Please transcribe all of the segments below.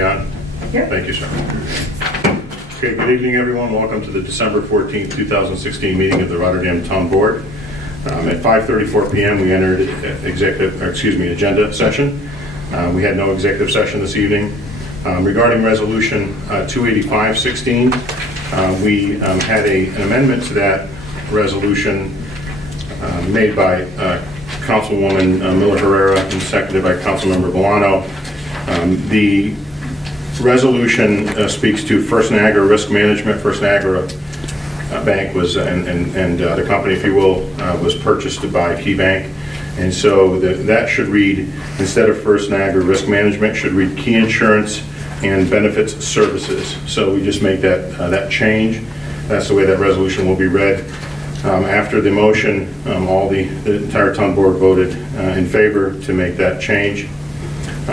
we on? Yep. Thank you, sir. Okay, good evening, everyone. Welcome to the December 14th, 2016 meeting of the Rotterdam Town Board. At 5:34 p.m. we entered agenda session. We had no executive session this evening. Regarding Resolution 285-16, we had an amendment to that resolution made by Councilwoman Miller-Herrera and seconded by Councilmember Bolano. The resolution speaks to First Niagara Risk Management. First Niagara Bank was, and the company, if you will, was purchased by Key Bank. And so that should read, instead of First Niagara Risk Management, should read Key Insurance and Benefits Services. So we just make that change. That's the way that resolution will be read. After the motion, the entire town board voted in favor to make that change.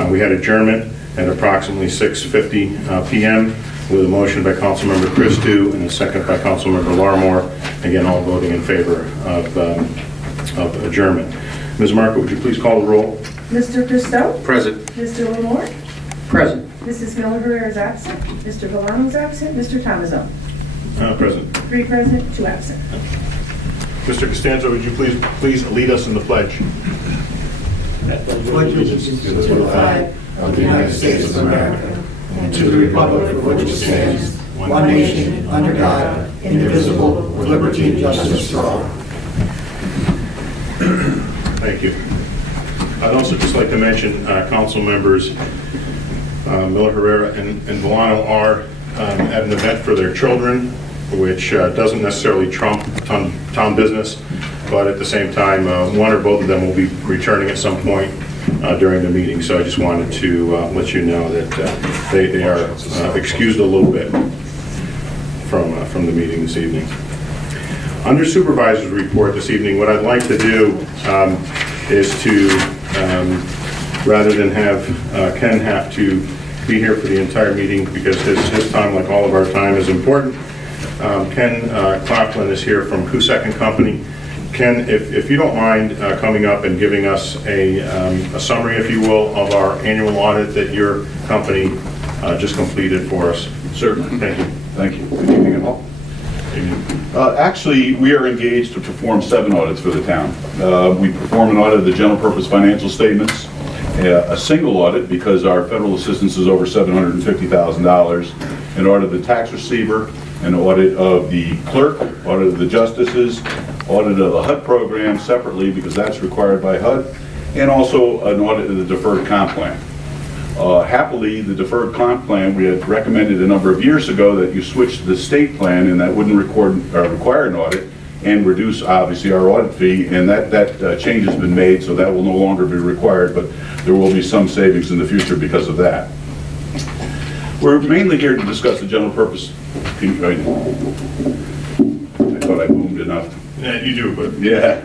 We had adjournment at approximately 6:50 p.m. with a motion by Councilmember Christou and a second by Councilmember Larmore, again all voting in favor of adjournment. Ms. Marco, would you please call the roll? Mr. Christou? Present. Mr. Lamore? Present. Mrs. Miller-Herrera is absent. Mr. Bolano is absent. Mr. Tomazone? Present. 3 present, 2 absent. Mr. Costanzo, would you please lead us in the pledge? Pledge allegiance to the flag of the United States of America and to the republic for which it stands, one nation, under God, indivisible, with liberty and justice for all. Thank you. I'd also just like to mention council members Miller-Herrera and Bolano are at an event for their children, which doesn't necessarily trump town business, but at the same time, one or both of them will be returning at some point during the meeting. So I just wanted to let you know that they are excused a little bit from the meeting this evening. Under supervisor's report this evening, what I'd like to do is to, rather than have Ken have to be here for the entire meeting, because his time, like all of our time, is important. Ken Claflin is here from Cusack & Company. Ken, if you don't mind coming up and giving us a summary, if you will, of our annual audit that your company just completed for us. Certainly. Thank you. Thank you. Good evening, all. Actually, we are engaged to perform 7 audits for the town. We perform an audit of the general purpose financial statements, a single audit because our federal assistance is over $750,000, an audit of the tax receiver, an audit of the clerk, audit of the justices, audit of the HUD program separately because that's required by HUD, and also an audit of the deferred comp plan. Happily, the deferred comp plan, we had recommended a number of years ago that you switch to the state plan, and that wouldn't require an audit and reduce, obviously, our audit fee, and that change has been made, so that will no longer be required, but there will be some savings in the future because of that. We're mainly here to discuss the general purpose. I thought I boomed enough. Yeah, you do, but Yeah.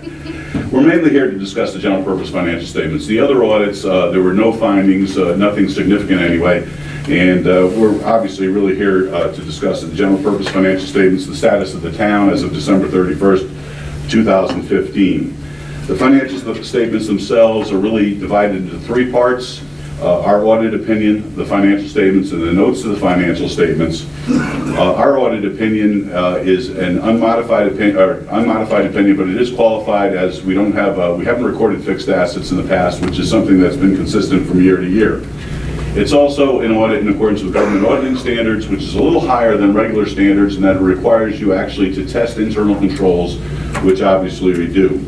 We're mainly here to discuss the general purpose financial statements. The other audits, there were no findings, nothing significant anyway, and we're obviously really here to discuss the general purpose financial statements, the status of the town as of December 31st, 2015. The financial statements themselves are really divided into 3 parts. Our audit opinion, the financial statements, and the notes to the financial statements. Our audit opinion is an unmodified opinion, but it is qualified as we haven't recorded fixed assets in the past, which is something that's been consistent from year to year. It's also an audit in accordance with government auditing standards, which is a little higher than regular standards, and that it requires you actually to test internal controls, which obviously we do.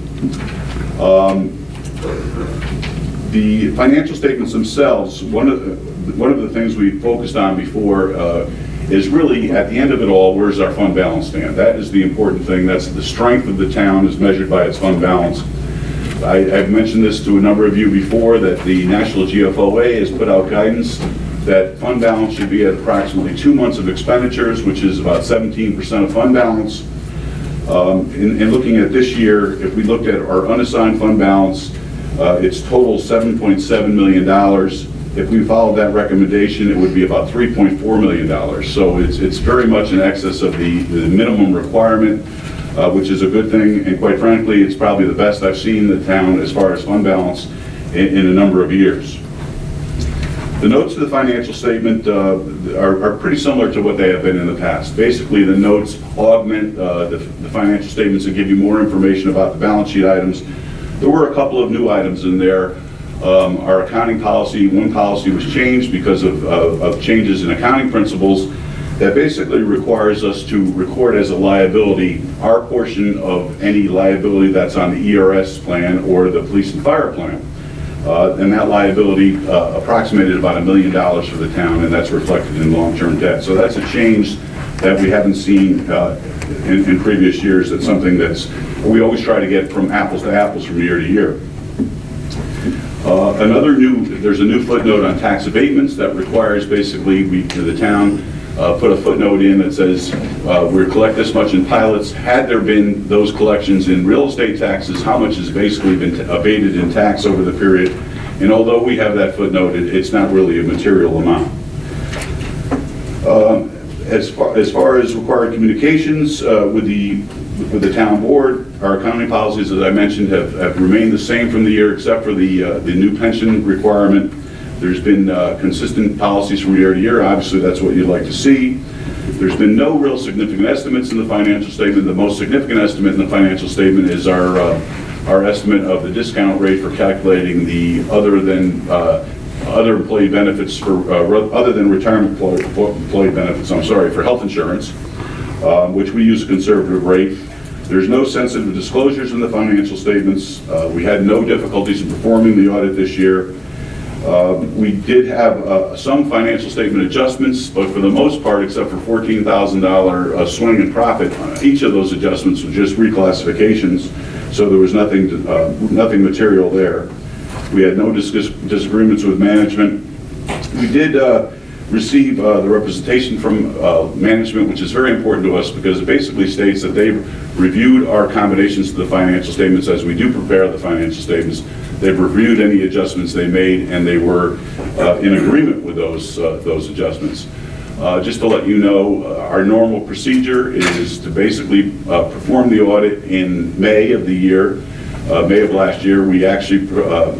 The financial statements themselves, one of the things we focused on before is really, at the end of it all, where's our fund balance stand? That is the important thing. That's the strength of the town is measured by its fund balance. I've mentioned this to a number of you before, that the National GFOA has put out guidance that fund balance should be at approximately 2 months of expenditures, which is about 17% of fund balance. In looking at this year, if we looked at our unassigned fund balance, it's total $7.7 million. If we followed that recommendation, it would be about $3.4 million. So it's very much in excess of the minimum requirement, which is a good thing. And quite frankly, it's probably the best I've seen the town as far as fund balance in a number of years. The notes to the financial statement are pretty similar to what they have been in the past. Basically, the notes augment the financial statements and give you more information about the balance sheet items. There were a couple of new items in there. Our accounting policy, one policy was changed because of changes in accounting principles that basically requires us to record as a liability our portion of any liability that's on the ERS plan or the police and fire plan. And that liability approximated about $1 million for the town, and that's reflected in long-term debt. So that's a change that we haven't seen in previous years. That's something we always try to get from apples to apples from year to year. There's a new footnote on tax abatements that requires basically the town put a footnote in that says we collect this much in pilots. Had there been those collections in real estate taxes, how much has basically been abated in tax over the period? And although we have that footnote, it's not really a material amount. As far as required communications with the town board, our accounting policies, as I mentioned, have remained the same from the year except for the new pension requirement. There's been consistent policies from year to year. Obviously, that's what you'd like to see. There's been no real significant estimates in the financial statement. The most significant estimate in the financial statement is our estimate of the discount rate for calculating the other employee benefits other than retirement employee benefits, for health insurance, which we use a conservative rate. There's no sensitive disclosures in the financial statements. We had no difficulties in performing the audit this year. We did have some financial statement adjustments, but for the most part, except for $14,000 swing in profit, each of those adjustments was just reclassifications, so there was nothing material there. We had no disagreements with management. We did receive the representation from management, which is very important to us because it basically states that they've reviewed our accommodations to the financial statements as we do prepare the financial statements. They've reviewed any adjustments they made, and they were in agreement with those adjustments. Just to let you know, our normal procedure is to basically perform the audit in May of the year. May of last year, we actually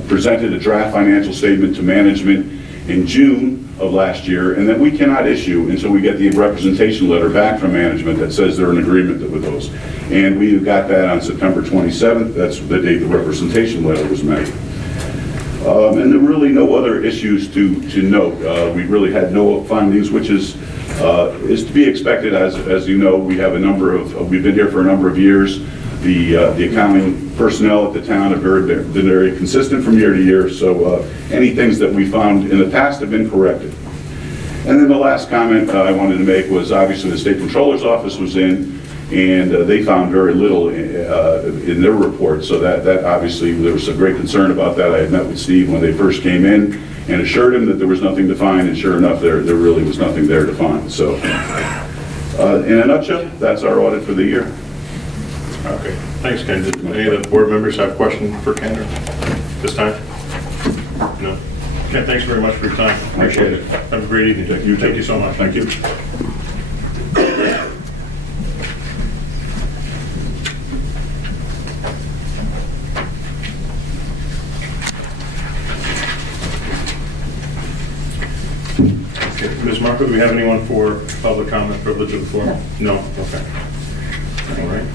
presented a draft financial statement to management in June of last year, and then we cannot issue until we get the representation letter back from management that says they're in agreement with those. And we got that on September 27th. That's the date the representation letter was made. And there were really no other issues to note. We really had no findings, which is to be expected. As you know, we've been here for a number of years. The accounting personnel at the town have been very consistent from year to year, so any things that we found in the past have been corrected. And then the last comment I wanted to make was obviously the State Controller's Office was in, and they found very little in their report, so that obviously there was a great concern about that. I had met with Steve when they first came in and assured him that there was nothing to find, and sure enough, there really was nothing there to find. So in a nutshell, that's our audit for the year. Okay, thanks, Ken. Did any of the board members have a question for Ken this time? No? Ken, thanks very much for your time. Appreciate it. Have a great evening. Thank you so much. Thank you. Okay, Ms. Marco, do we have anyone for public comment, privilege of the floor? No? Okay. All right.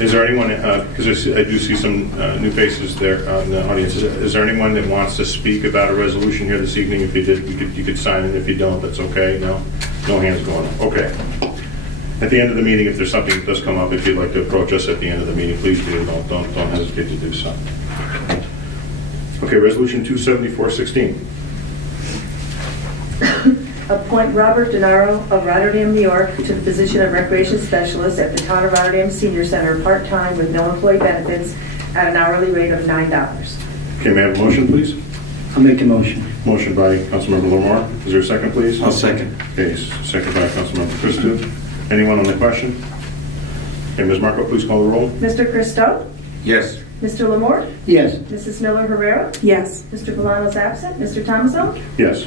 Is there anyone, because I do see some new faces there in the audience, is there anyone that wants to speak about a resolution here this evening? If you did, you could sign it. If you don't, that's okay. No? No hands going up. Okay. At the end of the meeting, if there's something that does come up, if you'd like to approach us at the end of the meeting, please do. Don't hesitate to do so. Okay, Resolution 274-16. Appoint Robert Denaro of Rotterdam, New York, to the position of Recreation Specialist at the Town of Rotterdam Senior Center, part-time with no employee benefits at an hourly rate of $9. Okay, may I have a motion, please? I'll make a motion. Motion by Councilmember Lamar. Is there a second, please? I'll second. Okay, second by Councilmember Christou. Anyone on the question? Okay, Ms. Marco, please call the roll. Mr. Christou? Yes. Mr. Lamore? Yes. Mrs. Miller Herrera? Yes. Mr. Villano's absent. Mr. Tomaso? Yes.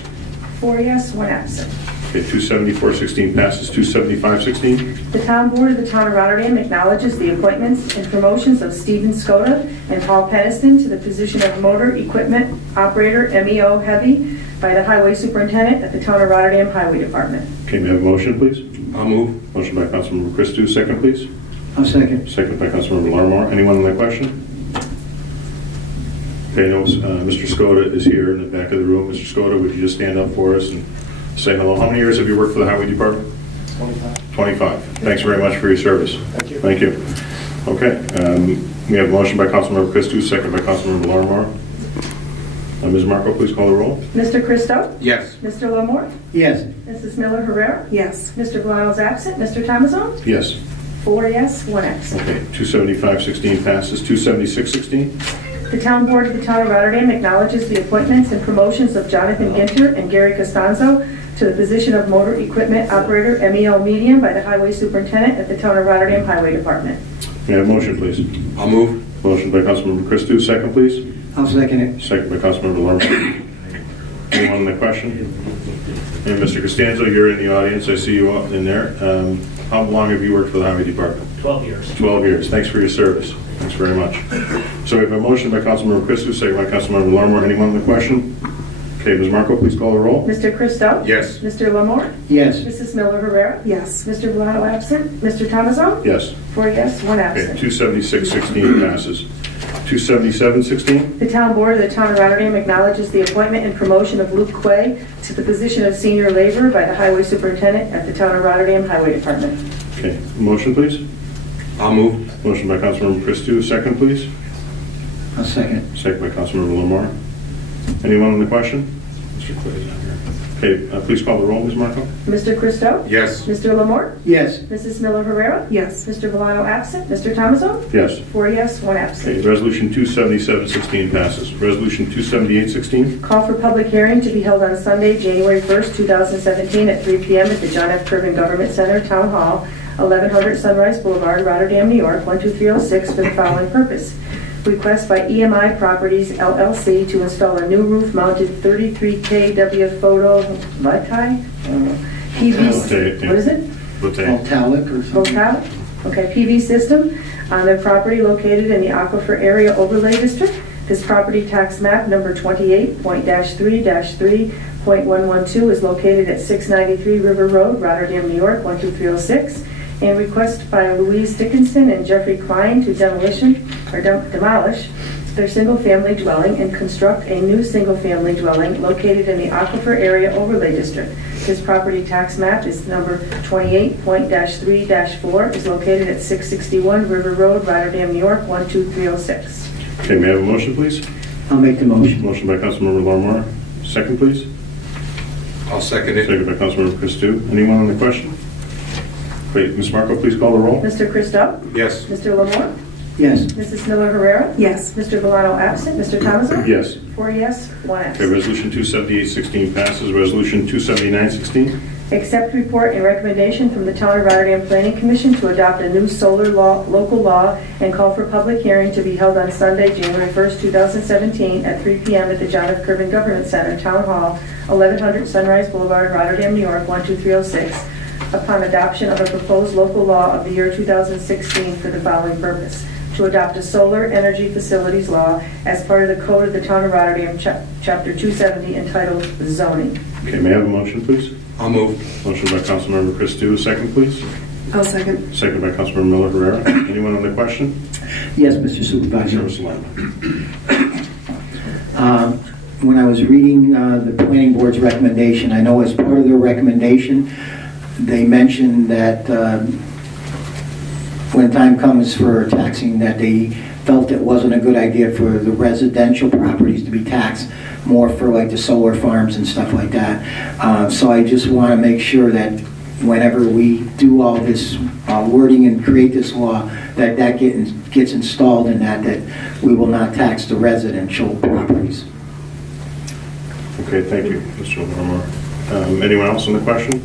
4 yes, 1 absent. Okay, 274-16 passes. 275-16. The Town Board of the Town of Rotterdam acknowledges the appointments and promotions of Stephen Skoda and Paul Peniston to the position of Motor Equipment Operator, MEO Heavy, by the Highway Superintendent at the Town of Rotterdam Highway Department. Okay, may I have a motion, please? I'll move. Motion by Councilmember Christou, second, please. I'll second. Second by Councilmember Larimore. Anyone on that question? Okay, no, Mr. Skoda is here in the back of the room. Mr. Skoda, would you just stand up for us and say hello? How many years have you worked for the Highway Department? 25. Thanks very much for your service. Thank you. Thank you. Okay, we have a motion by Councilmember Christou, second by Councilmember Larimore. Ms. Marco, please call the roll. Mr. Christo? Yes. Mr. Lamore? Yes. Mrs. Miller Herrera? Yes. Mr. Valano is absent. Mr. Tomazon? Yes. 4 yes, 1 absent. Okay, 275-16 passes. 276-16. The Town Board of the Town of Rotterdam acknowledges the appointments and promotions of Jonathan Ginter and Gary Costanzo to the position of Motor Equipment Operator, MEO Medium, by the Highway Superintendent at the Town of Rotterdam Highway Department. May I have a motion, please? I'll move. Motion by Councilmember Christou, second, please. I'll second it. Second by Councilmember Larimore. Anyone on the question? And Mr. Costanzo, you're in the audience. I see you in there. How long have you worked for the Highway Department? 12 years. 12 years. Thanks for your service. Thanks very much. So we have a motion by Councilmember Christou, second by Councilmember Larimore. Anyone on the question? Okay, Ms. Marco, please call the roll. Mr. Christo? Yes. Mr. Lamore? Yes. Mrs. Miller Herrera? Yes. Mr. Valano absent. Mr. Tomazon? Yes. 4 yes, 1 Okay, absent. 276-16 passes. 277-16. The Town Board of the Town of Rotterdam acknowledges the appointment and promotion of Luke Quay to the position of Senior Laborer by the Highway Superintendent at the Town of Rotterdam Highway Department. Okay, motion, please. I'll move. Motion by Councilmember Christou, second, please. I'll second. Second by Councilmember Larimore. Anyone on the question? Mr. Clay's not here. Okay, please call the roll, Ms. Marco. Mr. Christo? Yes. Mr. Lamore? Yes. Mrs. Miller Herrera? Yes. Mr. Valano absent. Mr. Tomazon? Yes. 4 yes, 1 absent. Okay, resolution 277-16 passes. Resolution 278-16. Call for public hearing to be held on Sunday, January 1st, 2017 at 3 p.m. at the John F. Kirby Government Center, Town Hall, 1100 Sunrise Boulevard, Rotterdam, New York, 12306, for the following purpose. Request by EMI Properties, LLC, to install a new roof-mounted 33 kW photovoltaic PV, what is it? Voltaic or something. Voltaic? Okay, PV system on their property located in the Aquifer Area Overlay District. This property tax map number 28.3-3.112 is located at 693 River Road, Rotterdam, New York, 12306. And request by Louise Dickinson and Jeffrey Klein to demolish their single-family dwelling and construct a new single-family dwelling located in the Aquifer Area Overlay District. This property tax map is number 28.3-4, is located at 661 River Road, Rotterdam, New York, 12306. Okay, may I have a motion, please? I'll make the motion. Motion by Councilmember Larimore. Second, please. I'll second it. Second by Councilmember Christou. Anyone on the question? Wait, Ms. Marco, please call the roll. Mr. Christo? Yes. Mr. Lamore? Yes. Mrs. Miller Herrera? Yes. Mr. Valano absent. Mr. Tomazon? Yes. 4 yes, 1 Okay, absent. resolution 278-16 passes. Resolution 279-16. Accept report and recommendation from the Town of Rotterdam Planning Commission to adopt a new solar law, local law, and call for public hearing to be held on Sunday, January 1st, 2017 at 3 p.m. at the John F. Kirby Government Center, Town Hall, 1100 Sunrise Boulevard, Rotterdam, New York, 12306, upon adoption of a proposed local law of the year 2016 for the following purpose: to adopt a solar energy facilities law as part of the Code of the Town of Rotterdam, Chapter 270, entitled Zoning. Okay, may I have a motion, please? I'll move. Motion by Councilmember Christou. Second, please. I'll second. Second by Councilmember Miller Herrera. Anyone on the question? Yes, Mr. Supervisor. Service line. When I was reading the planning board's recommendation, I know as part of their recommendation, they mentioned that when time comes for taxing, that they felt it wasn't a good idea for the residential properties to be taxed more for like the solar farms and stuff like that. So I just want to make sure that whenever we do all this wording and create this law, that gets installed in that we will not tax the residential properties. Okay, thank you, Mr. Larimore. Anyone else on the question?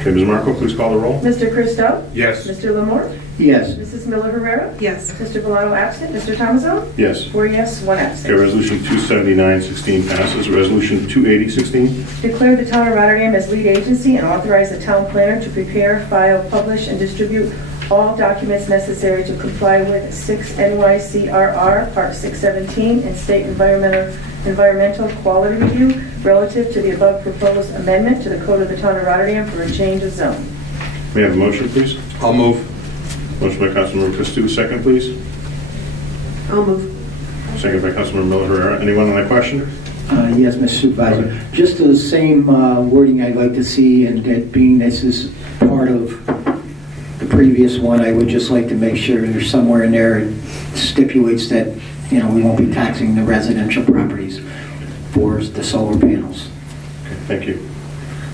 Okay, Ms. Marco, please call the roll. Mr. Christo? Yes. Mr. Lamore? Yes. Mrs. Miller Rivera? Yes. Mr. Valano absent. Mr. Thomason? Yes. 4 yes, 1 Okay, absent. Resolution 279-16 passes. Resolution 280-16. Declare the Town of Rotterdam as lead agency and authorize the town planner to prepare, file, publish, and distribute all documents necessary to comply with 6 NYCRR Part 617 and State Environmental Quality Review relative to the above proposed amendment to the Code of the Town of Rotterdam for a change of zone. May I have a motion, please? I'll move. Motion by Councilmember Christou, second, please. I'll move. Second by Councilmember Miller Herrera. Anyone on that question? Yes, Mr. Supervisor. Just the same wording I'd like to see, and that being this is part of the previous one, I would just like to make sure there's somewhere in there it stipulates that, we won't be taxing the residential properties for the solar panels. Okay, thank you.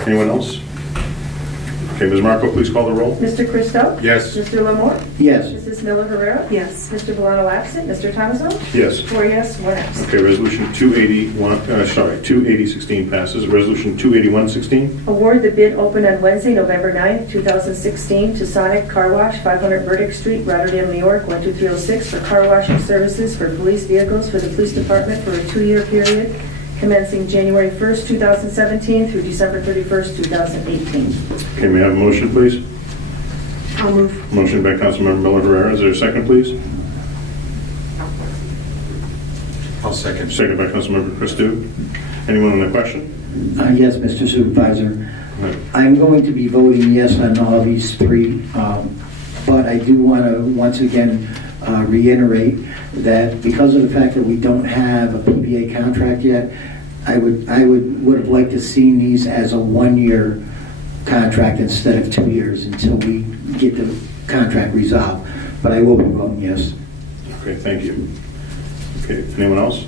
Anyone else? Okay, Ms. Marco, please call the roll. Mr. Christo? Yes. Mr. Lamore? Yes. Mrs. Miller Rivera? Yes. Mr. Valano absent. Mr. Thomason? Yes. 4 yes, 1 absent. Okay, Resolution 280-16 passes. Resolution 281-16. Award the bid open on Wednesday, November 9th, 2016 to Sonic Car Wash, 500 Burdick Street, Rotterdam, New York, 12306 for car washing services for police vehicles for the police department for a 2-year period commencing January 1st, 2017 through December 31st, 2018. Okay, may I have a motion, please? I'll move. Motion by Councilmember Miller Herrera. Is there a second, please? I'll second. Second by Councilmember Christou. Anyone on the question? Yes, Mr. Supervisor. All right. I'm going to be voting yes on all these three, but I do want to once again reiterate that because of the fact that we don't have a PBA contract yet, I would have liked to see these as a 1-year contract instead of 2 years until we get the contract resolved. But I will be voting yes. Okay, thank you. Okay, anyone else?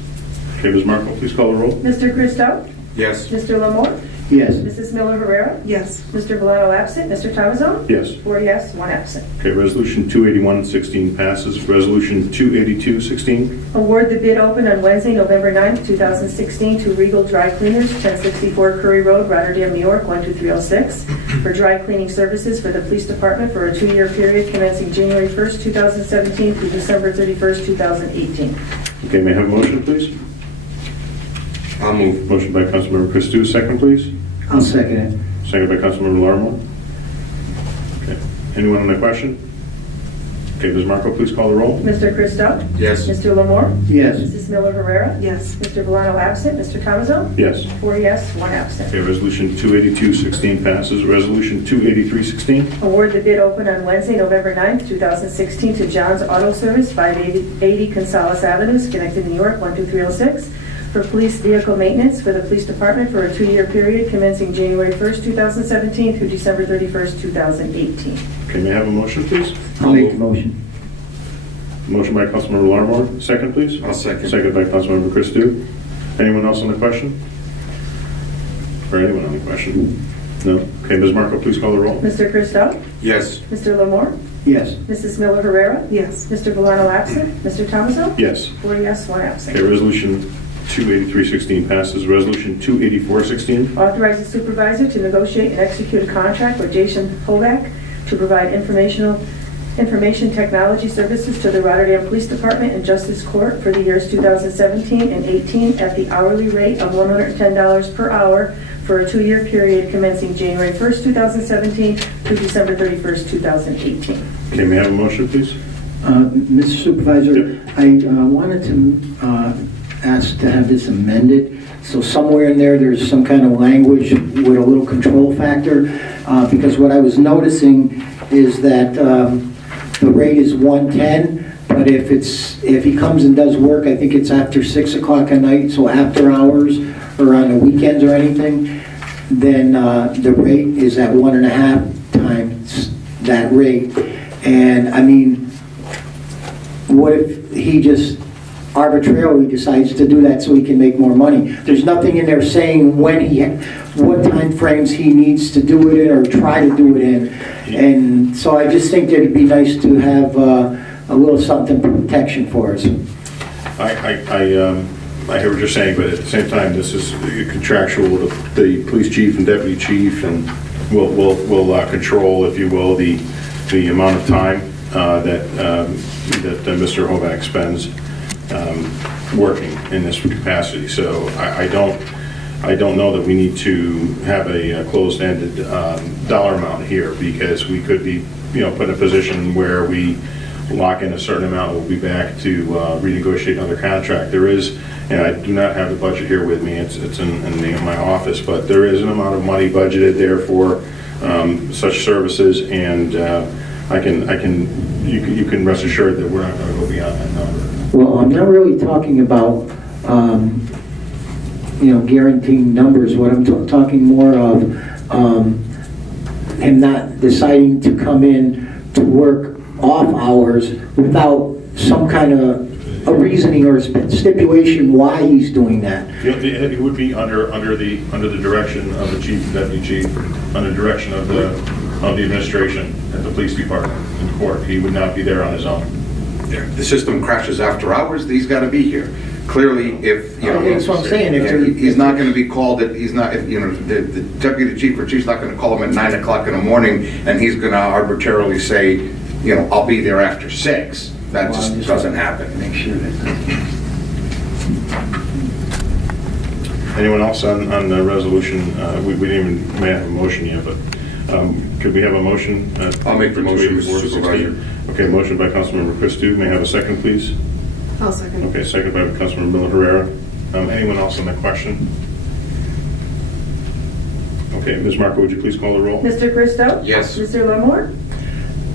Okay, Ms. Marco, please call the roll. Mr. Christo? Yes. Mr. Lamore? Yes. Mrs. Miller Rivera? Yes. Mr. Valano absent. Mr. Thomason? Yes. 4 yes, 1 absent. Okay, Resolution 281-16 passes. Resolution 282-16. Award the bid open on Wednesday, November 9th, 2016 to Regal Dry Cleaners, 1064 Curry Road, Rotterdam, New York, 12306 for dry cleaning services for the police department for a 2-year period commencing January 1st, 2017 through December 31st, 2018. Okay, may I have a motion, please? I'll move. Motion by Councilmember Christou, second, please. I'll second it. Second by Councilmember Larimore. Okay, anyone on the question? Okay, Ms. Marco, please call the roll. Mr. Christo? Yes. Mr. Lamore? Yes. Mrs. Miller Rivera? Yes. Mr. Valano absent. Mr. Thomason? Yes. 4 yes, 1 absent. Okay, Resolution 282-16 passes. Resolution 283-16. Award the bid open on Wednesday, November 9th, 2016 to John's Auto Service, 580 Gonzales Avenue, Schenectady, New York, 12306 for police vehicle maintenance for the police department for a 2-year period commencing January 1st, 2017 through December 31st, 2018. Okay, may I have a motion, please? I'll make the motion. Motion by Councilmember Larimore, second, please. I'll second. Second by Councilmember Christou. Anyone else on the question? Or anyone on the question? No? Okay, Ms. Marco, please call the roll. Mr. Christo? Yes. Mr. Lamore? Yes. Mrs. Miller Herrera? Yes. Mr. Valano absent. Mr. Thomason? Yes. 4 yes, 1 absent. Okay, Resolution 283-16 passes. Resolution 284-16. Authorize the supervisor to negotiate and execute a contract with Jason Polak to provide information technology services to the Rotterdam Police Department and Justice Court for the years 2017 and 18 at the hourly rate of $110 per hour for a 2-year period commencing January 1st, 2017 through December 31st, 2018. Okay, may I have a motion, please? Mr. Supervisor, I wanted to ask to have this amended. So somewhere in there's some kind of language with a little control factor, because what I was noticing is that the rate is 110, but if he comes and does work, I think it's after 6 o'clock at night, so after hours or on the weekends or anything, then the rate is at 1.5 times that rate. And I mean, what if he just arbitrarily decides to do that so he can make more money? There's nothing in there saying what time frames he needs to do it in or try to do it in. And so I just think that it'd be nice to have a little something protection for us. I hear what you're saying, but at the same time, this is contractual with the police chief and deputy chief, and will control, if you will, the amount of time that Mr. Hovack spends working in this capacity. So I don't know that we need to have a closed-ended dollar amount here, because we could be, put in a position where we lock in a certain amount, we'll be back to renegotiate another contract. There is, and I do not have the budget here with me, it's in my office, but there is an amount of money budgeted there for such services, and you can rest assured that we're not going to go beyond that number. Well, I'm not really talking about, guaranteeing numbers. What I'm talking more of, him not deciding to come in to work off hours without some kind of a reasoning or stipulation why he's doing that. It would be under the direction of the chief and deputy chief, under direction of the administration at the police department in court. He would not be there on his own. The system crashes after hours, he's got to be here. Clearly, if, That's what I'm saying. he's not going to be called, the deputy chief or chief's not going to call him at 9 o'clock in the morning, and he's going to arbitrarily say, I'll be there after 6. That just doesn't happen. Make sure that. Anyone else on the resolution? We didn't even have a motion yet, but could we have a motion? I'll make the motion, Mr. 284-16? Supervisor. Okay, motion by Councilmember Christou. May I have a second, please? I'll second. Okay, second by Councilmember Miller Herrera. Anyone else on that question? Okay, Ms. Marco, would you please call the roll? Mr. Christo? Yes. Mr. Lemore?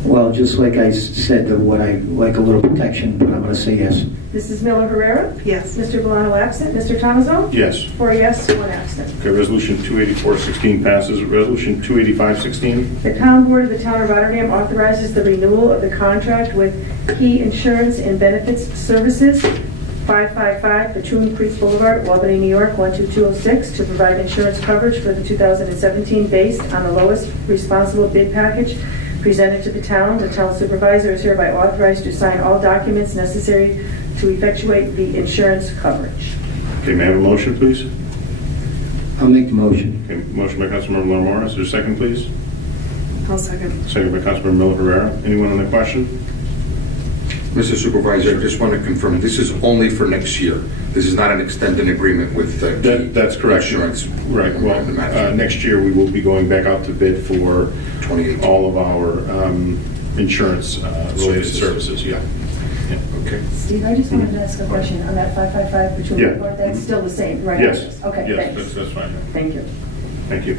Well, just like I said, what I like a little protection, but I'm going to say yes. Mrs. Miller Herrera? Yes. Mr. Valano absent. Mr. Tomazon? Yes. 4 yes, 1 absent. Okay, resolution 284-16 passes. Resolution 285-16. The Town Board of the Town of Rotterdam authorizes the renewal of the contract with Key Insurance and Benefits Services, 555 Bethune Creek Boulevard, Albany, New York, 12206, to provide insurance coverage for the 2017 based on the lowest responsible bid package presented to the town. The town supervisor is hereby authorized to sign all documents necessary to effectuate the insurance coverage. Okay, may I have a motion, please? I'll make the motion. Okay, motion by Councilmember Lamar. Is there a second, please? I'll second. Second by Councilmember Miller Herrera. Anyone on the question? Mr. Supervisor, I just want to confirm, this is only for next year. This is not an extended agreement with That's correct. Insurance. Right. Well, next year we will be going back out to bid for 2018. all of our insurance related services. Yeah. Okay. Steve, I just wanted to ask a question on that 555 Bethune Yeah. Boulevard. That's still the same, right? Yes. Okay, Yes, thanks. that's fine. Thank you. Thank you.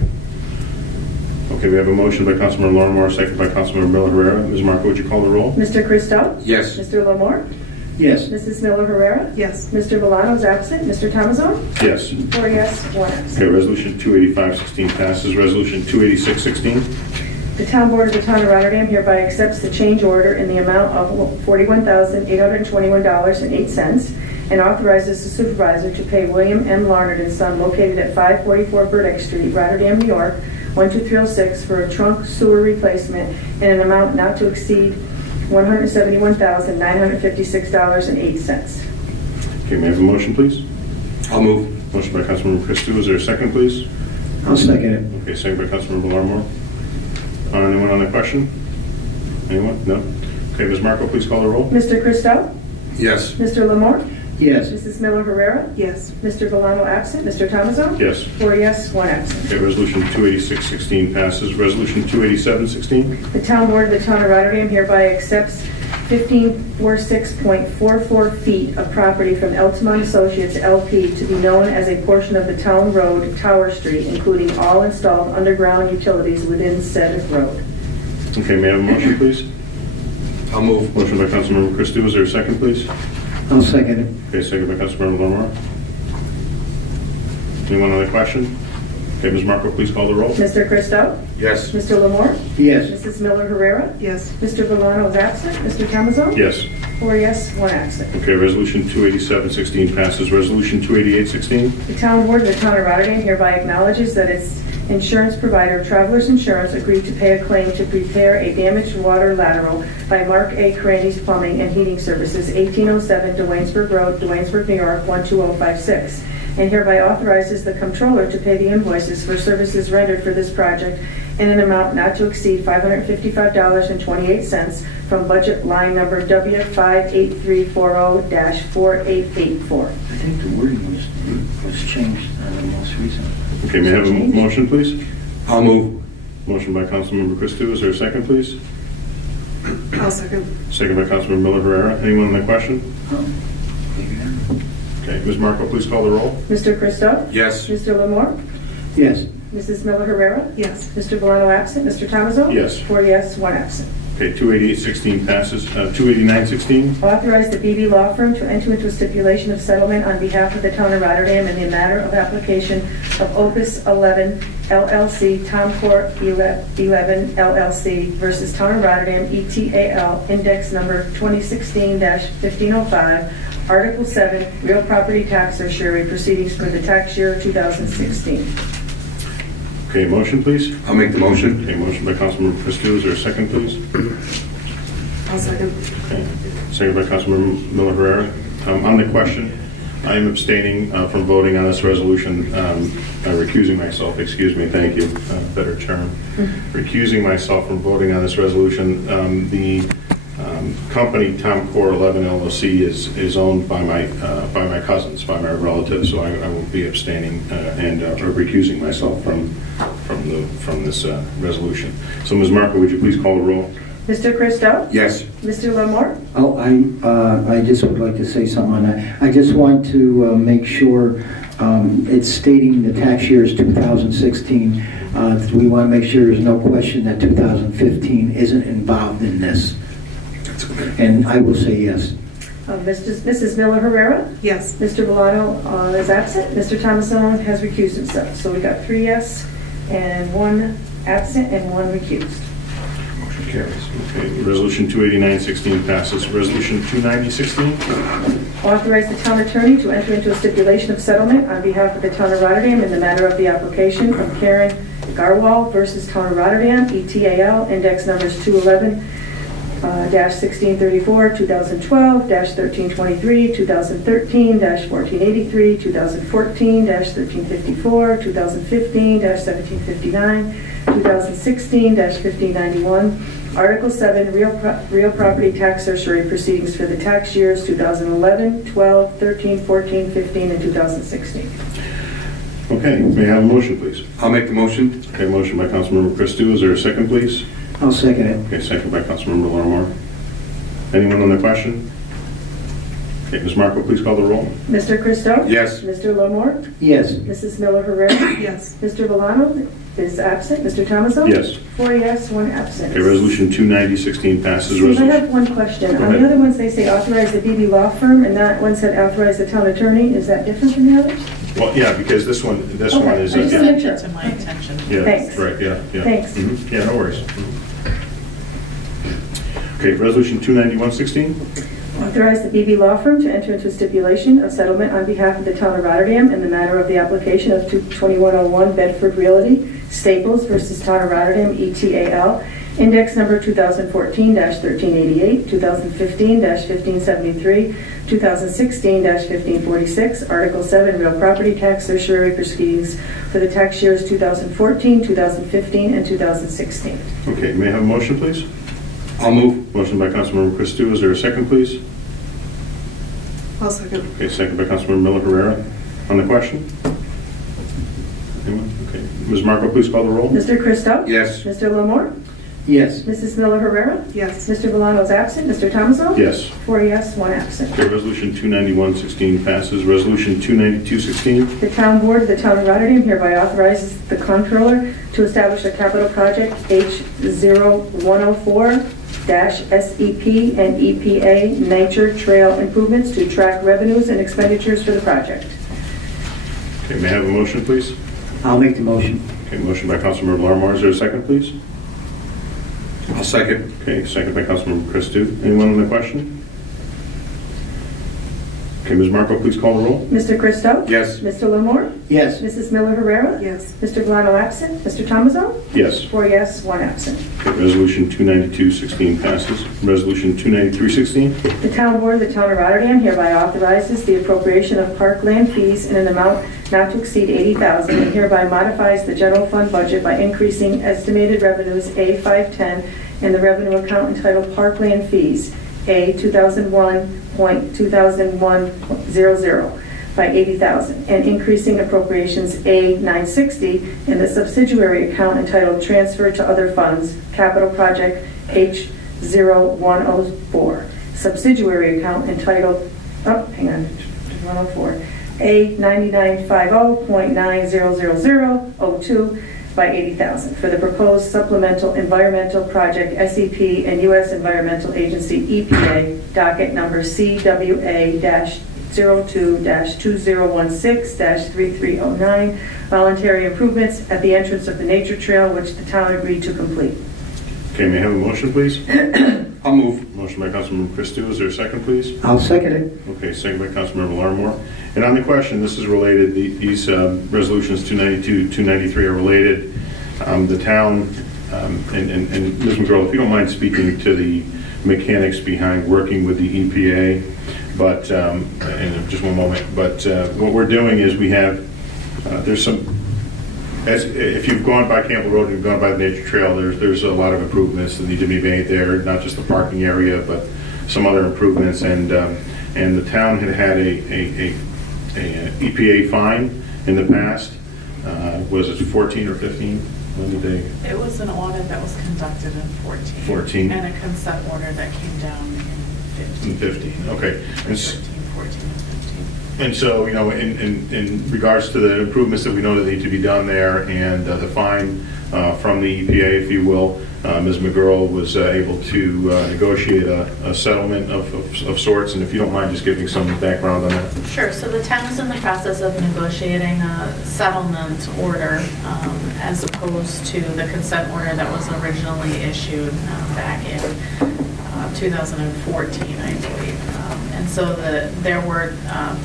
Okay, we have a motion by Councilmember Larimore, second by Councilmember Miller Herrera. Ms. Marco, would you call the roll? Mr. Christo? Yes. Mr. Lemore? Yes. Mrs. Miller Herrera? Yes. Mr. Valano is absent. Mr. Tomazon? Yes. 4 yes, 1 absent. Okay, resolution 285-16 passes. Resolution 286-16. The Town Board of the Town of Rotterdam hereby accepts the change order in the amount of $41,821.08 and authorizes the supervisor to pay William M. Larnard and Son, located at 544 Burdick Street, Rotterdam, New York, 12306, for a trunk sewer replacement in an amount not to exceed $171,956.08. Okay, may I have a motion, please? I'll move. Motion by Councilmember Christou. Is there a second, please? I'll second it. Okay, second by Councilmember Larimore. Anyone on the question? Anyone? No? Okay, Ms. Marco, please call the roll. Mr. Christo? Yes. Mr. Lemore? Yes. Mrs. Miller Herrera? Yes. Mr. Valano absent. Mr. Tomazon? Yes. 4 yes, 1 absent. Okay, resolution 286-16 passes. Resolution 287-16. The Town Board of the Town of Rotterdam hereby accepts 1546.44 feet of property from Eltmont Associates LP to be known as a portion of the town road, Tower Street, including all installed underground utilities within said road. Okay, may I have a motion, please? I'll move. Motion by Councilmember Christou. Is there a second, please? I'll second it. Okay, second by Councilmember Larimore. Anyone on the question? Okay, Ms. Marco, please call the roll. Mr. Christo? Yes. Mr. Lemore? Yes. Mrs. Miller Herrera? Yes. Mr. Valano is absent. Mr. Tomazon? Yes. 4 yes, 1 absent. Okay, resolution 287-16 passes. Resolution 288-16. The Town Board of the Town of Rotterdam hereby acknowledges that its insurance provider, Travelers Insurance, agreed to pay a claim to repair a damaged water lateral by Mark A. Crandy's Plumbing and Heating Services, 1807 Duanesburg Road, Duanesburg, New York, 12056, and hereby authorizes the comptroller to pay the invoices for services rendered for this project in an amount not to exceed $555.28 from budget line number W58340-4884. I think the wording was changed on the most recent. Okay, may I have a motion, please? I'll move. Motion by Councilmember Christou, is there a second, please? I'll second. Second by Councilmember Miller Herrera. Anyone on the question? Okay, Ms. Marco, please call the roll. Mr. Christou? Yes. Mr. Lemore? Yes. Mrs. Miller Herrera? Yes. Mr. Valano absent. Mr. Thomason? Yes. 4 yes, 1 absent. Okay, 28816 passes. 28916. Authorize the BB Law Firm to enter into a stipulation of settlement on behalf of the Town of Rotterdam in the matter of application of Opus 11 LLC, Tomcor 11 LLC versus Town of Rotterdam ETAL, index number 2016-1505, Article 7, real property tax or surety proceedings for the tax year 2016. Okay, motion, please. I'll make the motion. Okay, motion by Councilmember Christou, is there a second, please? I'll second. Okay, second by Councilmember Miller Herrera. On the question, I am abstaining from voting on this resolution, recusing myself, excuse me, thank you, better term. Recusing myself from voting on this resolution. The company, Tomcor 11 LLC, is owned by my cousins, by my relatives, so I will be abstaining and recusing myself from this resolution. So, Ms. Marco, would you please call the roll? Mr. Christou? Yes. Mr. Lemore? Oh, I just would like to say something on that. I just want to make sure it's stating the tax year is 2016. We want to make sure there's no question that 2015 isn't involved in this. And I will say yes. Mrs. Miller Herrera? Yes. Mr. Valano is absent. Mr. Thomason has recused himself. So we got 3 yes and 1 absent and 1 recused. Motion carries. Okay, resolution 28916 passes. Resolution 29016. Authorize the town attorney to enter into a stipulation of settlement on behalf of the town of Rotterdam in the matter of the application of Karen Garwal versus town of Rotterdam, ETAL, index numbers 211-1634, 2012-1323, 2013-1483, 2014-1354, 2015-1759, 2016-1591, Article 7, real property tax certiorari proceedings for the tax years 2011, 12, 13, 14, 15, and 2016. Okay, may I have a motion, please? I'll make the motion. Okay, motion by Councilmember Christou, is there a second, please? I'll second it. Okay, second by Councilmember Lemore. Anyone on the question? Okay, Ms. Marco, please call the roll. Mr. Christou? Yes. Mr. Lemore? Yes. Mrs. Miller Herrera? Yes. Mr. Valano is absent. Mr. Thomason? Yes. 4 yes, 1 absent. Okay, resolution 29016 passes. Steve, I Resolution. have one question. Go On ahead. the other ones, they say authorize the BB Law Firm, and that one said authorize the town attorney. Is that different from the others? Well, yeah, because this one is. Okay, I just wanna make sure. To my attention. Yeah, Thanks. right, yeah. Thanks. Mhm. Yeah, no worries. Okay, resolution 29116. Authorize the BB Law Firm to enter into a stipulation of settlement on behalf of the town of Rotterdam in the matter of the application of 2101 Bedford Realty, Staples versus Town of Rotterdam, ETAL, index number 2014-1388, 2015-1573, 2016-1546, Article 7, real property tax certiorari proceedings for the tax years 2014, 2015, and 2016. Okay, may I have a motion, please? I'll move. Motion by Councilmember Christou, is there a second, please? I'll second. Okay, second by Councilmember Miller Herrera. On the question? Anyone? Okay, Ms. Marco, please call the roll. Mr. Christou? Yes. Mr. Lemore? Yes. Mrs. Miller Herrera? Yes. Mr. Valano is absent. Mr. Thomason? Yes. 4 yes, 1 absent. Okay, resolution 29116 passes. Resolution 29216. The town board of the town of Rotterdam hereby authorizes the comptroller to establish a capital project H0104-SEP and EPA nature trail improvements to track revenues and expenditures for the project. Okay, may I have a motion, please? I'll make the motion. Okay, motion by Councilmember Lamar, is there a second, please? I'll second. Okay, second by Councilmember Christou. Anyone on the question? Okay, Okay, Ms. Marco, please call the roll. Mr. Christo? Yes. Mr. Lemore? Yes. Mrs. Miller Herrera? Yes. Mr. Valano absent. Mr. Thomason? Yes. 4 yes, 1 absent. Okay, Resolution 292-16 passes. Resolution 293-16. The Town Board of the Town of Rotterdam hereby authorizes the appropriation of parkland fees in an amount not to exceed $80,000 and hereby modifies the general fund budget by increasing estimated revenues A510 in the revenue account entitled Parkland Fees A 2001.2001.00 by $80,000 and increasing appropriations A 960 in the subsidiary account entitled Transfer to Other Funds Capital Project H 0104 subsidiary account entitled 104 A 9950.900002 by $80,000 for the proposed supplemental environmental project SEP and U.S. Environmental Agency EPA docket number CWA-02-2016-3309 voluntary improvements at the entrance of the nature trail which the town agreed to complete. Okay, may I have a motion, please? I'll move. Motion by Councilmember Christou. Is there a second, please? I'll second it. Okay, second by Councilmember Larimore. And on the question, this is related, these resolutions 292, 293 are related. The town, and Ms. McGraw, if you don't mind speaking to the mechanics behind working with the EPA, but, in just one moment, but what we're doing is we have, there's some, if you've gone by Campbell Road and you've gone by the nature trail, there's a lot of improvements that need to be made there, not just the parking area, but some other improvements, and the town had a EPA fine in the past. Was it 14 or 15? When did they? It was an audit that was conducted in 14. 14. And a consent order that came down in 15. In 15, okay. And 13, 14, and 15. And so, you know, in regards to the improvements that we know that need to be done there and the fine from the EPA, if you will, Ms. McGurl was able to negotiate a settlement of sorts. And if you don't mind just giving some background on that. Sure, so the town is in the process of negotiating a settlement order as opposed to the consent order that was originally issued back in 2014, I believe. And so there were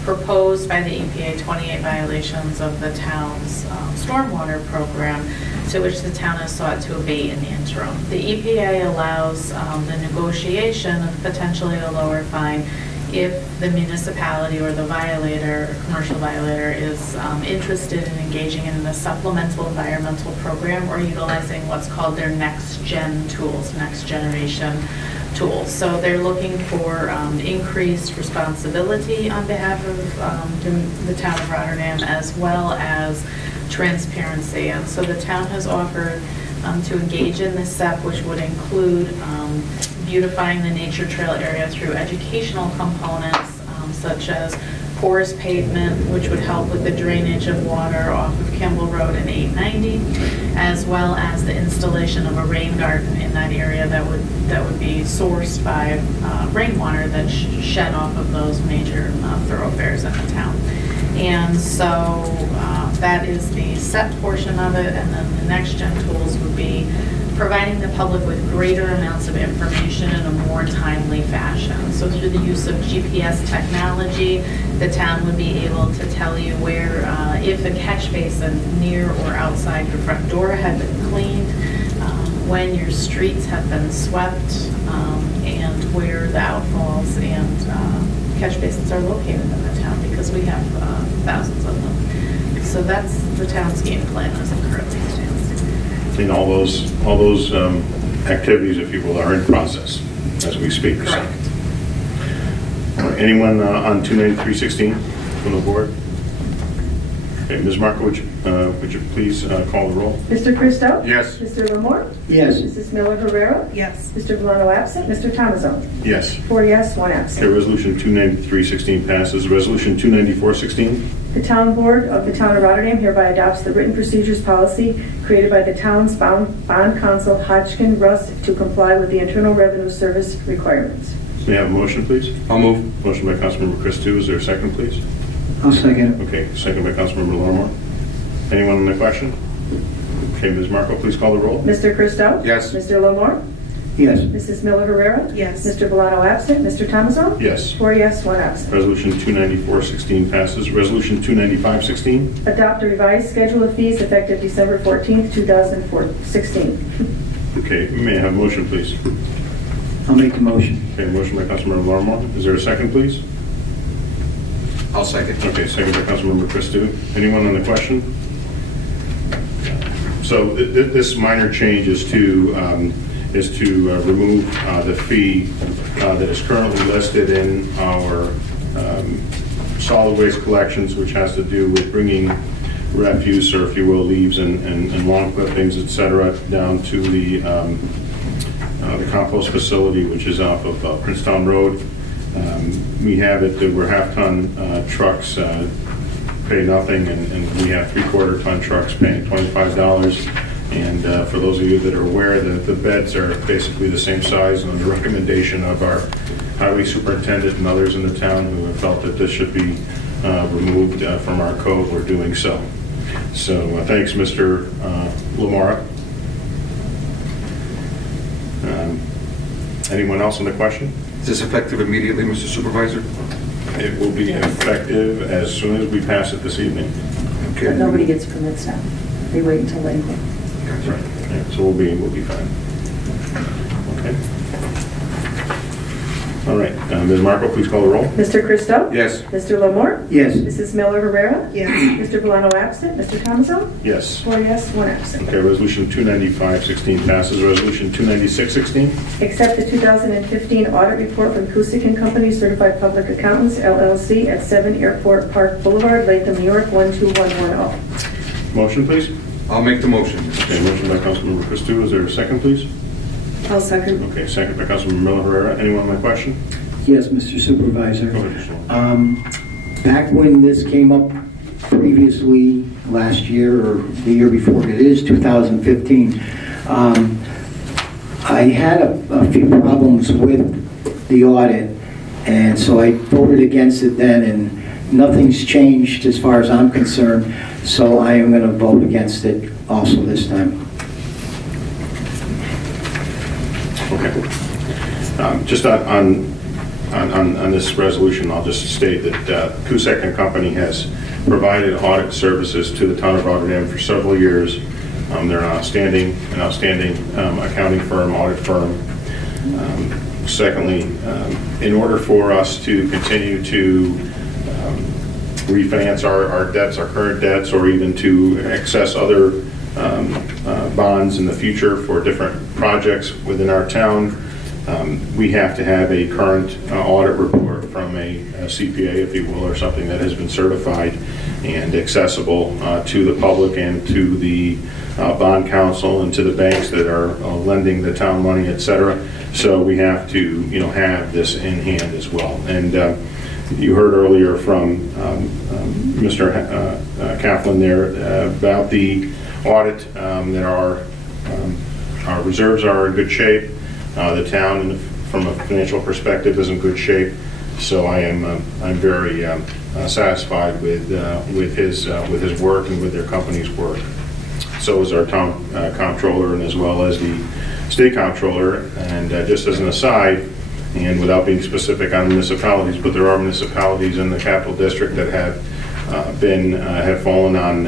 proposed by the EPA 28 violations of the town's stormwater program, to which the town has sought to abate in the interim. The EPA allows the negotiation of potentially a lower fine if the municipality or the violator, commercial violator, is interested in engaging in a supplemental environmental program or utilizing what's called their next-gen tools, next-generation tools. So they're looking for increased responsibility on behalf of the town of Rotterdam, as well as transparency. And so the town has offered to engage in this step, which would include beautifying the nature trail area through educational components, such as porous pavement, which would help with the drainage of water off of Kimball Road and 890, as well as the installation of a rain garden in that area that would be sourced by rainwater that's shed off of those major thoroughfares in the town. And so that is the set portion of it, and then the next-gen tools would be providing the public with greater amounts of information in a more timely fashion. So through the use of GPS technology, the town would be able to tell you where, if a catch basin near or outside your front door had been cleaned, when your streets have been swept, and where the outfalls and catch basins are located in the town, because we have thousands of them. So that's the town's game plan as it currently stands. And all those activities, if you will, are in process as we speak. Correct. All right, anyone on 293-16 from the board? Okay, Ms. Marco, would you please call the roll? Mr. Christo? Yes. Mr. Lemore? Yes. Mrs. Miller Herrera? Yes. Mr. Valano absent. Mr. Thomason? Yes. 4 yes, 1 Okay, absent. resolution 293-16 passes. Resolution 294-16. The Town Board of the Town of Rotterdam hereby adopts the written procedures policy created by the town's bond counsel Hodgkin Russ to comply with the Internal Revenue Service requirements. May I have a motion, please? I'll move. Motion by Councilmember Christou. Is there a second, please? I'll second it. Okay, second by Councilmember Larimore. Anyone on the question? Okay, Ms. Marco, please call the roll. Mr. Christo? Yes. Mr. Lemore? Yes. Mrs. Miller Herrera? Yes. Mr. Valano absent. Mr. Thomason? Yes. 4 yes, 1 absent. Resolution 294-16 passes. Resolution 295-16. Adopt a revised schedule of fees effective December 14th, 2016. Okay, may I have a motion, please? I'll make the motion. Okay, motion by Councilmember Larmore. Is there a second, please? I'll second. Okay, second by Councilmember Christou. Anyone on the question? So this minor change is to remove the fee that is currently listed in our solid waste collections, which has to do with bringing refuse, or if you will, leaves and lawn clippings, et cetera, down to the compost facility, which is off of Princetown Road. We have it that we're half-ton trucks pay nothing, and we have three-quarter-ton trucks paying $25. And for those of you that are aware, the beds are basically the same size, and on the recommendation of our highway superintendent and others in the town who have felt that this should be removed from our code, we're doing so. So thanks, Mr. Lamora. Anyone else on the question? Is this effective immediately, Mr. Supervisor? It will be effective as soon as we pass it this evening. Okay. But nobody gets permits now. They wait until April. That's right. Yeah, so we'll be fine. Okay. All right, Ms. Marco, please call the roll. Mr. Christou? Yes. Mr. Lamore? Yes. Mrs. Miller Herrera? Yes. Mr. Valano absent. Mr. Thomason? Yes. 4 yes, 1 absent. Okay, resolution 295-16 passes. Resolution 296-16. Accept the 2015 audit report from Kusick and Company, Certified Public Accountants, LLC, at 7 Airport Park Boulevard, Latham, New York, 12110. Motion, please. I'll make the motion. Okay, motion by Councilmember Christou. Is there a second, please? I'll second. Okay, second by Councilmember Miller Herrera. Anyone on the question? Yes, Mr. Supervisor. Go ahead, Mr. Lamore. Back when this came up previously, last year or the year before, it is 2015, I had a few problems with the audit, and so I voted against it then, and nothing's changed as far as I'm concerned, so I am going to vote against it also this time. Okay. Just on this resolution, I'll just state that Kusick and Company has provided audit services to the town of Rotterdam for several years. They're an outstanding accounting firm, audit firm. Secondly, in order for us to continue to refinance our debts, our current debts, or even to access other bonds in the future for different projects within our town, we have to have a current audit report from a CPA, if you will, or something that has been certified and accessible to the public and to the bond council and to the banks that are lending the town money, et cetera. So we have to, have this in hand as well. And you heard earlier from Mr. Kaplan there about the audit, that our reserves are in good shape. The town, from a financial perspective, is in good shape. So I'm very satisfied with his work and with their company's work. So is our town comptroller, and as well as the state comptroller. And just as an aside, and without being specific on municipalities, but there are municipalities in the capital district that have fallen on,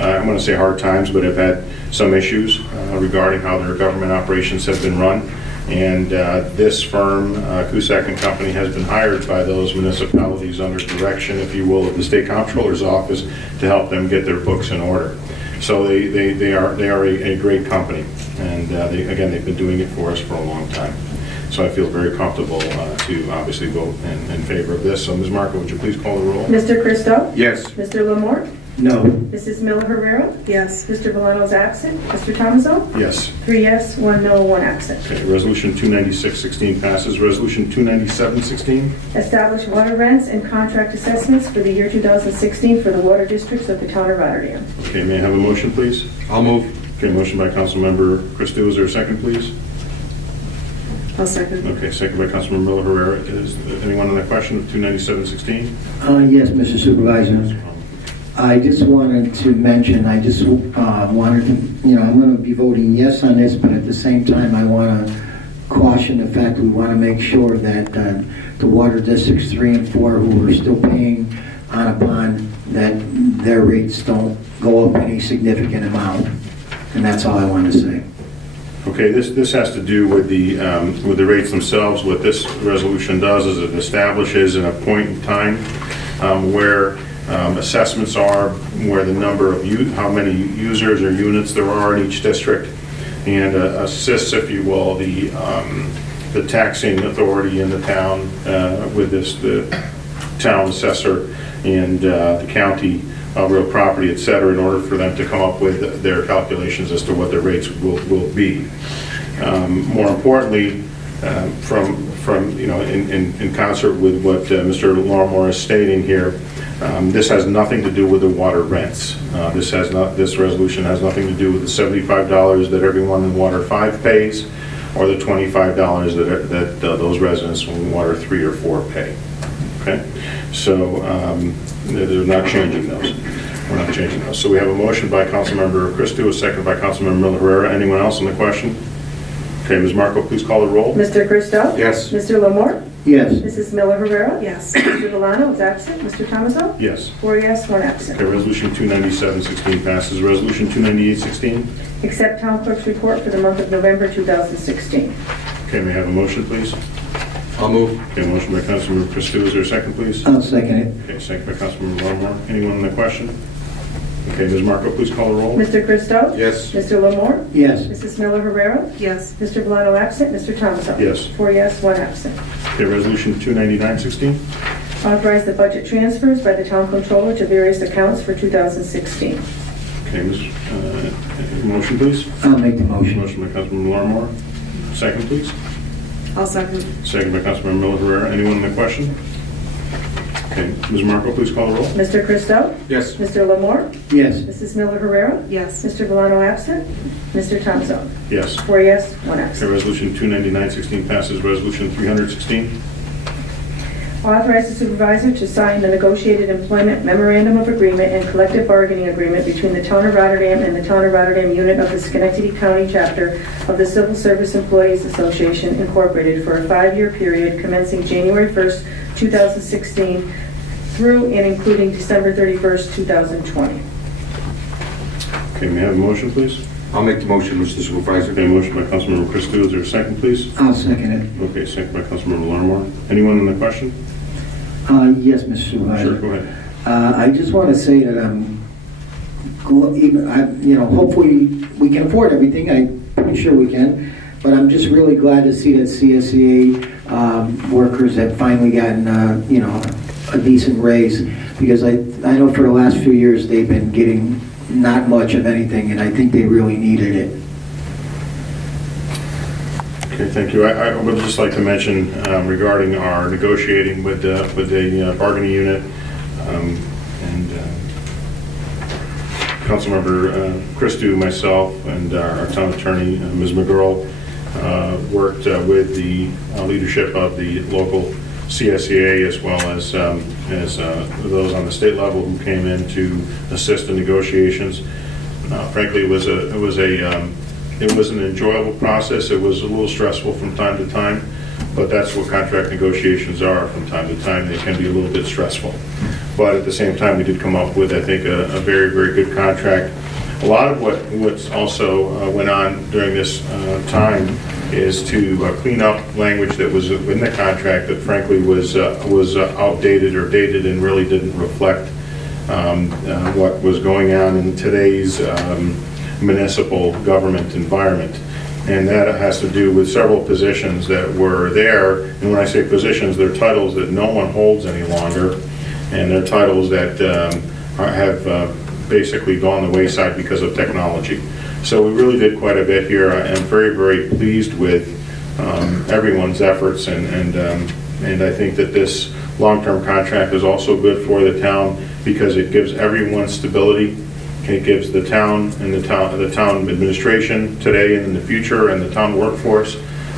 I want to say hard times, but have had some issues regarding how their government operations have been run. And this firm, Kusick and Company, has been hired by those municipalities under direction, if you will, of the state comptroller's office to help them get their books in order. So they are a great company, and they've been doing it for us for a long time. So I feel very comfortable to obviously vote in favor of this. So Ms. Marco, would you please call the roll? Mr. Christou? Yes. Mr. Lamore? No. Mrs. Miller Herrera? Yes. Mr. Valano's absent. Mr. Thomason? Yes. 3 yes, 1 no, 1 absent. Okay, resolution 296-16 passes. Resolution 297-16. Establish water rents and contract assessments for the year 2016 for the water districts of the town of Rotterdam. Okay, may I have a motion, please? I'll move. Okay, motion by Councilmember Christou. Is there a second, please? I'll second. Okay, second by Councilmember Miller Herrera. Is anyone on the question of 297-16? Yes, Mr. Supervisor. I just wanted to mention, I'm going to be voting yes on this, but at the same time, I want to call caution the fact we want to make sure that the water districts 3 and 4 who are still paying on a bond, that their rates don't go up any significant amount. And that's all I want to say. Okay, this has to do with the rates themselves. What this resolution does is it establishes in a point in time where assessments are, where the number of how many users or units there are in each district, and assists, if you will, the taxing authority in the town with the town assessor and the county real property, et cetera, in order for them to come up with their calculations as to what their rates will be. More importantly, from you know, in concert with what Mr. Longmore is stating here, this has nothing to do with the water rents. This resolution has nothing to do with the $75 that everyone in Water 5 pays, or the $25 that those residents in Water 3 or 4 pay. Okay, so they're not changing those. We're not changing those. So we have a motion by Councilmember Christou, a second by Councilmember Miller Herrera. Anyone else on the question? Okay, Ms. Marco, please call the roll. Mr. Christou? Yes. Mr. Lamore? Yes. Mrs. Miller Rivera? Yes. Mr. Valano is absent. Mr. Tomaso? Yes. 4 yes, 1 absent. Okay, Resolution 297-16 passes. Resolution 298-16. Accept town clerk's report for the month of November 2016. Okay, may I have a motion, please? I'll move. Okay, motion by Councilmember Christou. Is there a second, please? I'll second it. Okay, second by Councilmember Longmore. Anyone on the question? Okay, Ms. Marco, please call the roll. Mr. Christou? Yes. Mr. Lamore? Yes. Mrs. Miller Herrera? Yes. Mr. Valano absent. Mr. Tomaso? Yes. 4 yes, 1 absent. Okay, Resolution 299-16. Authorize the budget transfers by the town controller to various accounts for 2016. Okay, motion, please. I'll make the motion. Motion by Councilmember Longmore. Second, please. I'll second. Second by Councilmember Miller Herrera. Anyone on the question? Okay, Ms. Marco, please call the roll. Mr. Christou? Yes. Mr. Lamore? Yes. Mrs. Miller Herrera? Yes. Mr. Valano absent. Mr. Tomaso? Yes. 4 yes, 1 Okay, absent. Resolution 299-16 passes. Resolution 316. Authorize the supervisor to sign the negotiated employment memorandum of agreement and collective bargaining agreement between the Town of Rotterdam and the Town of Rotterdam unit of the Schenectady County chapter of the Civil Service Employees Association Incorporated for a 5-year period commencing January 1st, 2016 through and including December 31st, 2020. Okay, may I have a motion, please? I'll make the motion, Mr. Supervisor. Okay, motion by Councilmember Christou. Is there a second, please? I'll second it. Okay, second by Councilmember Longmore. Anyone on the question? Yes, Mr. Supervisor. Sure, go ahead. I just want to say that hopefully we can afford everything. I'm pretty sure we can. But I'm just really glad to see that CSEA workers have finally gotten, a decent raise. Because I know for the last few years they've been getting not much of anything, and I think they really needed it. Okay, thank you. I would just like to mention regarding our negotiating with the bargaining unit, and Councilmember Christou, myself, and our town attorney, Ms. McGurl, worked with the leadership of the local CSEA as well as those on the state level who came in to assist in negotiations. Frankly, it was an enjoyable process. It was a little stressful from time to time, but that's what contract negotiations are from time to time. They can be a little bit stressful. But at the same time, we did come up with, I think, a very, very good contract. A lot of what's also went on during this time is to clean up language that was in the contract that frankly was outdated or dated and really didn't reflect what was going on in today's municipal government environment. And that has to do with several positions that were there. And when I say positions, they're titles that no one holds any longer. And they're titles that have basically gone the wayside because of technology. So we really did quite a bit here. I am very, very pleased with everyone's efforts. And I think that this long-term contract is also good for the town because it gives everyone stability. It gives the town and the town administration today and in the future and the town workforce,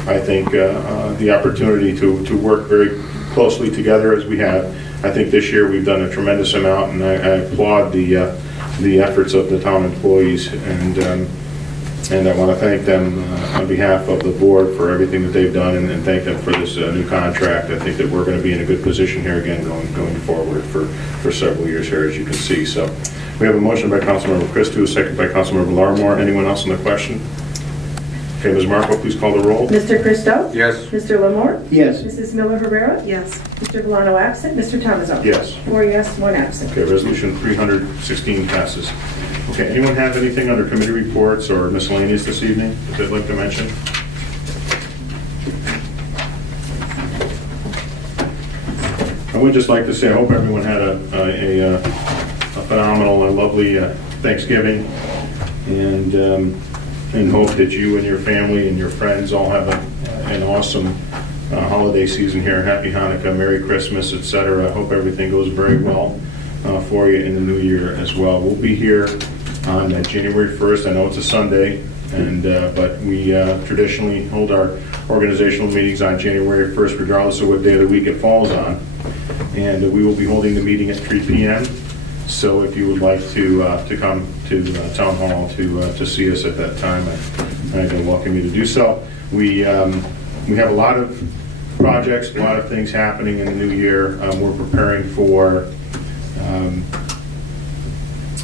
I think, the opportunity to work very closely together as we have. I think this year we've done a tremendous amount, and I applaud the efforts of the town employees. And And I want to thank them on behalf of the board for everything that they've done and thank them for this new contract. I think that we're going to be in a good position here again going forward for several years here, as you can see. So we have a motion by Councilmember Christou, a second by Councilmember Larimore. Anyone else on the question? Okay, Ms. Marco, please call the roll. Mr. Christou? Yes. Mr. Lamore? Yes. Mrs. Miller Rivera? Yes. Mr. Valano absent. Mr. Thomason? Yes. 4 yes, 1 absent. Okay, resolution 316 passes. Okay, anyone have anything under committee reports or miscellaneous this evening that they'd like to mention? I would just like to say, I hope everyone had a phenomenal and lovely Thanksgiving, and hope that you and your family and your friends all have an awesome holiday season here. Happy Hanukkah, Merry Christmas, etc. I hope everything goes very well for you in the new year as well. We'll be here on January 1st. I know it's a Sunday, but we traditionally hold our organizational meetings on January 1st, regardless of what day of the week it falls on. And we will be holding the meeting at 3 p.m. So if you would like to come to Town Hall to see us at that time, I welcome you to do so. We have a lot of projects, a lot of things happening in the new year. We're preparing for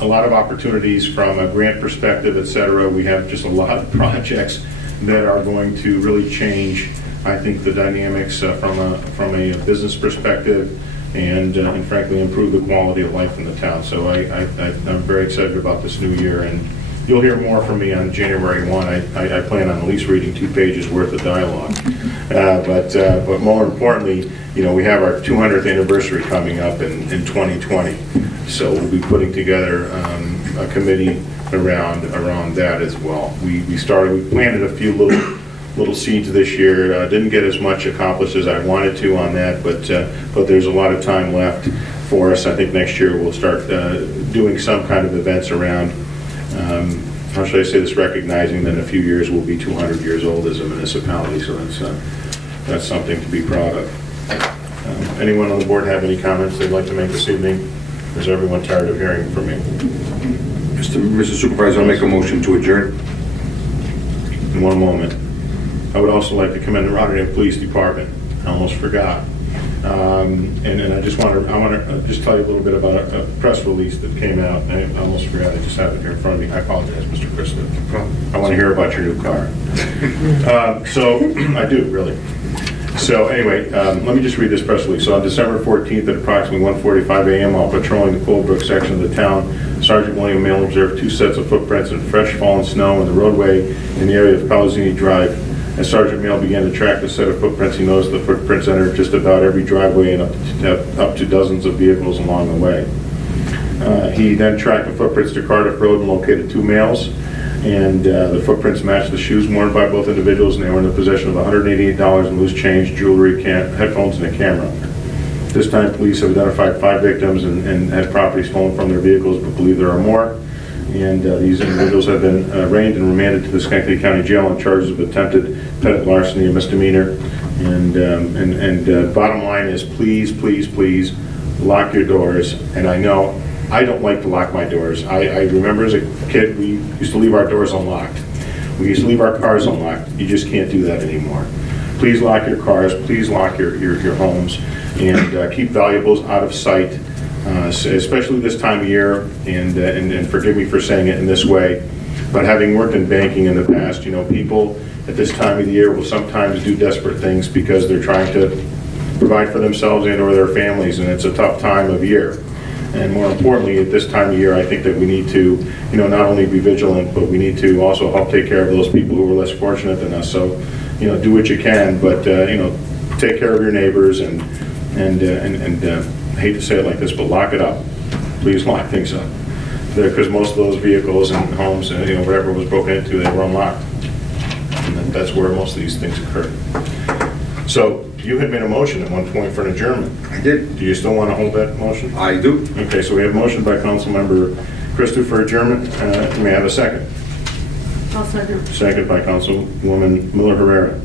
a lot of opportunities from a grant perspective, et cetera. We have just a lot of projects that are going to really change, I think, the dynamics from a business perspective and frankly improve the quality of life in the town. So I'm very excited about this new year, and you'll hear more from me on January 1. I plan on at least reading 2 pages worth of dialogue. But more importantly, we have our 200th anniversary coming up in 2020. So we'll be putting together a committee around that as well. We planted a few little seeds this year. Didn't get as much accomplished as I wanted to on that, but there's a lot of time left for us. I think next year we'll start doing some kind of events around, how should I say this, recognizing that in a few years we'll be 200 years old as a municipality, so that's something to be proud of. Anyone on the board have any comments they'd like to make this evening? Or is everyone tired of hearing from me? Mr. Supervisor, I'll make a motion to adjourn. In one moment. I would also like to commend the Rotterdam Police Department. I almost forgot. And I want to just tell you a little bit about a press release that came out. I almost forgot. I just have it here in front of me. I apologize, Mr. Christou. I want to hear about your new car. So I do, really. So anyway, let me just read this press release. So on December 14th at approximately 1:45 a.m. while patrolling the Colebrook section of the town, Sergeant William Mail observed 2 sets of footprints in fresh fallen snow in the roadway in the area of Palazzini Drive. As Sergeant Mail began to track the set of footprints, he noticed the footprints entered just about every driveway and up to dozens of vehicles along the way. He then tracked the footprints to Cardiff Road and located 2 males. And the footprints matched the shoes worn by both individuals, and they were in the possession of $188 in loose change, jewelry, headphones, and a camera. This time, police have identified 5 victims and had property stolen from their vehicles, but believe there are more. And these individuals have been arraigned and remanded to the Schenectady County Jail on charges of attempted petty larceny and misdemeanor. And bottom line is, please, please, please lock your doors. And I know I don't like to lock my doors. I remember as a kid, we used to leave our doors unlocked. We used to leave our cars unlocked. You just can't do that anymore. Please lock your cars. Please lock your homes, and keep valuables out of sight, especially this time of year. And forgive me for saying it in this way, but having worked in banking in the past, people at this time of the year will sometimes do desperate things because they're trying to provide for themselves and/or their families, and it's a tough time of year. And more importantly, at this time of year, I think that we need to, not only be vigilant, but we need to also help take care of those people who are less fortunate than us. So, do what you can, but take care of your neighbors and I hate to say it like this, but lock it up. Please lock things up, because most of those vehicles and homes, whatever was broken into, they were unlocked, and that's where most of these things occurred. So. You had made a motion at one point for an adjournment. I did. Do you still want to hold that motion? I do. Okay, so we have a motion by Councilmember Christou for adjournment. May I have a second? I'll second. Second by Councilwoman Miller Herrera.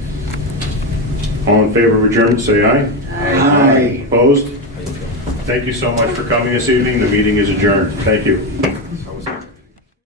All in favor of adjournment, say aye. Aye. Opposed? Thank you so much for coming this evening. The meeting is adjourned. Thank you.